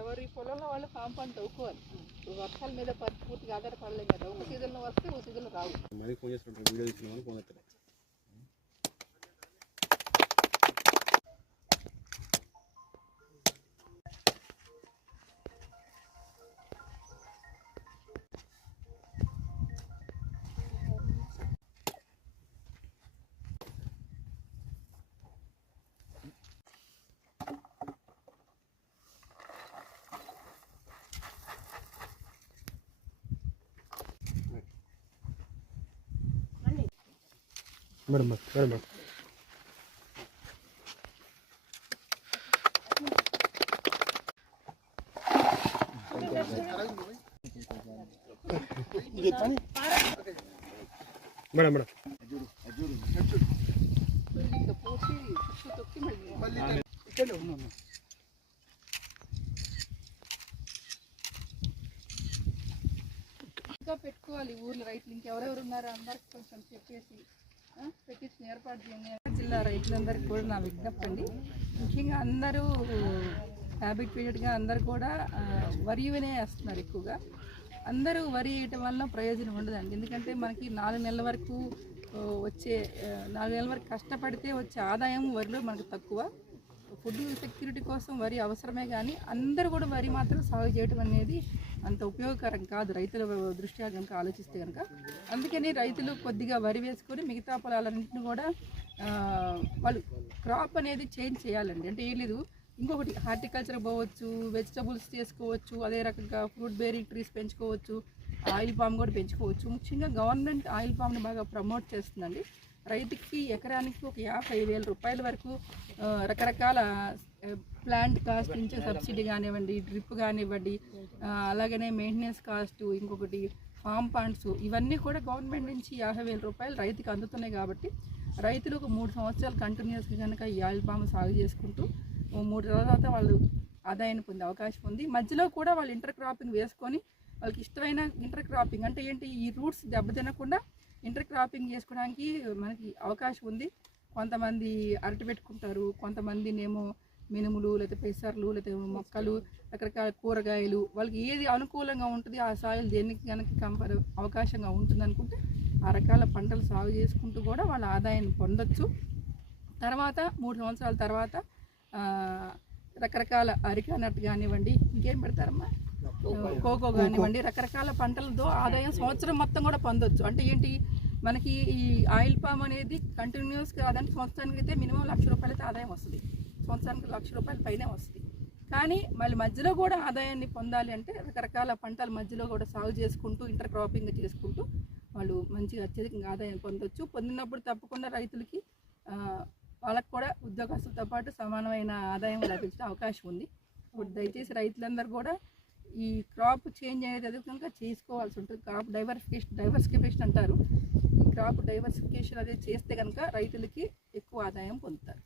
ఎవరి పొలంలో వాళ్ళు కాంపౌండ్ తవ్వుకోవాలి. వర్షాల మీద పూర్తిగా ఆధారపడలేం కదా. ఒక సీజన్లో వస్తే ఒక సీజన్లో రావు. మరి ఫోన్ చేస్తుంటారు, వీడియో తీసుకున్నామని ఫోన్ అవుతారు. మేడం మేడం మేడం మేడం ఇంకా పెట్టుకోవాలి ఊర్లో రైతులు ఇంకెవరెవరు ఉన్నారో అందరికి కొంచెం చెప్పేసి పెటిషన్ ఏర్పాటు చేయండి. జిల్లా రైతులందరికీ కూడా నా విజ్ఞప్తి అండి. ముఖ్యంగా అందరూ హ్యాబిట్ పీరియడ్గా అందరూ కూడా వరి వేస్తున్నారు. ఎక్కువగా అందరూ వరి వేయటం వల్ల ప్రయోజనం ఉండదండి. ఎందుకంటే మనకి 4 నెలల వరకు వచ్చే 4 నెలల వరకు కష్టపడితే వచ్చే ఆదాయం వరిలో మనకు తక్కువ. ఫుడ్ సెక్యూరిటీ కోసం వరి అవసరమే, కానీ అందరూ కూడా వరి మాత్రం సాగు చేయడం అనేది అంత ఉపయోగకరం కాదు రైతుల దృష్ట్యా కనుక ఆలోచిస్తే కనుక. అందుకని రైతులు కొద్దిగా వరి వేసుకొని మిగతా పొలాలన్నింటినీ కూడా వాళ్ళు క్రాప్ అనేది చేంజ్ చేయాలండి. అంటే ఏం లేదు, ఇంకొకటి హార్టికల్చర్ పోవచ్చు, వెజిటబుల్స్ చేసుకోవచ్చు, అదే రకంగా ఫ్రూట్ బేరింగ్ ట్రీస్ పెంచుకోవచ్చు, ఆయిల్ పామ్ కూడా పెంచుకోవచ్చు. ముఖ్యంగా గవర్నమెంట్ ఆయిల్ పామ్ని బాగా ప్రమోట్ చేస్తుందండి. రైతుకి ఎకరానికి ఒక 50,000 రూపాయల వరకు రకరకాల ప్లాంట్ కాస్ట్ నుంచి సబ్సిడీ కానివ్వండి, డ్రిప్ కానివ్వండి, అలాగనే మెయింటెనెన్స్ కాస్ట్, ఇంకొకటి ఫామ్ పాండ్స్, ఇవన్నీ కూడా గవర్నమెంట్ నుంచి 50,000 రూపాయలు రైతుకి అందుతున్నాయి. కాబట్టి రైతులు ఒక 3 సంవత్సరాలు కంటిన్యూస్గా కనుక ఈ ఆయిల్ పామ్ సాగు చేసుకుంటూ 3 తర్వాత వాళ్ళు ఆదాయాన్ని పొందే అవకాశం ఉంది. మధ్యలో కూడా వాళ్ళు ఇంటర్ క్రాపింగ్ వేసుకొని వాళ్ళకి ఇష్టమైన ఇంటర్ క్రాపింగ్ అంటే ఏంటి, ఈ రూట్స్ దెబ్బతినకుండా ఇంటర్ క్రాపింగ్ చేసుకోవడానికి మనకి అవకాశం ఉంది. కొంతమంది అరటి పెట్టుకుంటారు, కొంతమందినేమో మినుములు, లేకపోతే పెసర్లు, లేకపోతే మొక్కలు, రకరకాల కూరగాయలు, వాళ్ళకి ఏది అనుకూలంగా ఉంటుంది, ఆ సాయిల్ దేనికి కనుక అవకాశంగా ఉంటుంది అనుకుంటే ఆ రకాల పంటలు సాగు చేసుకుంటూ కూడా వాళ్ళ ఆదాయాన్ని పొందొచ్చు. తర్వాత 3 సంవత్సరాల తర్వాత రకరకాల అరికా నట్ కానివ్వండి, ఇంకేం పెడతారమ్మా, కోకో కానివ్వండి, రకరకాల పంటలతో ఆదాయం సంవత్సరం మొత్తం కూడా పొందొచ్చు. అంటే ఏంటి, మనకి ఈ ఆయిల్ పామ్ అనేది కంటిన్యూస్గా అదంటే సంవత్సరానికి అయితే మినిమం 1,00,000 రూపాయలు అయితే ఆదాయం వస్తుంది. సంవత్సరానికి 1,00,000 రూపాయలు పైనే వస్తుంది. కానీ మళ్ళీ మధ్యలో కూడా ఆదాయాన్ని పొందాలి అంటే రకరకాల పంటల మధ్యలో కూడా సాగు చేసుకుంటూ ఇంటర్ క్రాపింగ్ చేసుకుంటూ వాళ్ళు మంచిగా అత్యధికంగా ఆదాయం పొందొచ్చు. పొందినప్పుడు తప్పకుండా రైతులకి వాళ్ళకు కూడా ఉద్యోగస్తులతో పాటు సమానమైన ఆదాయం లభించే అవకాశం ఉంది. ఇప్పుడు దయచేసి రైతులందరూ కూడా ఈ క్రాప్ చేంజ్ అనేది అధికంగా చేసుకోవాల్సి ఉంటుంది. క్రాప్ డైవర్సిఫికేషన్ అంటారు. ఈ క్రాప్ డైవర్సిఫికేషన్ అనేది చేస్తే కనుక రైతులకి ఎక్కువ ఆదాయం పొందుతారు.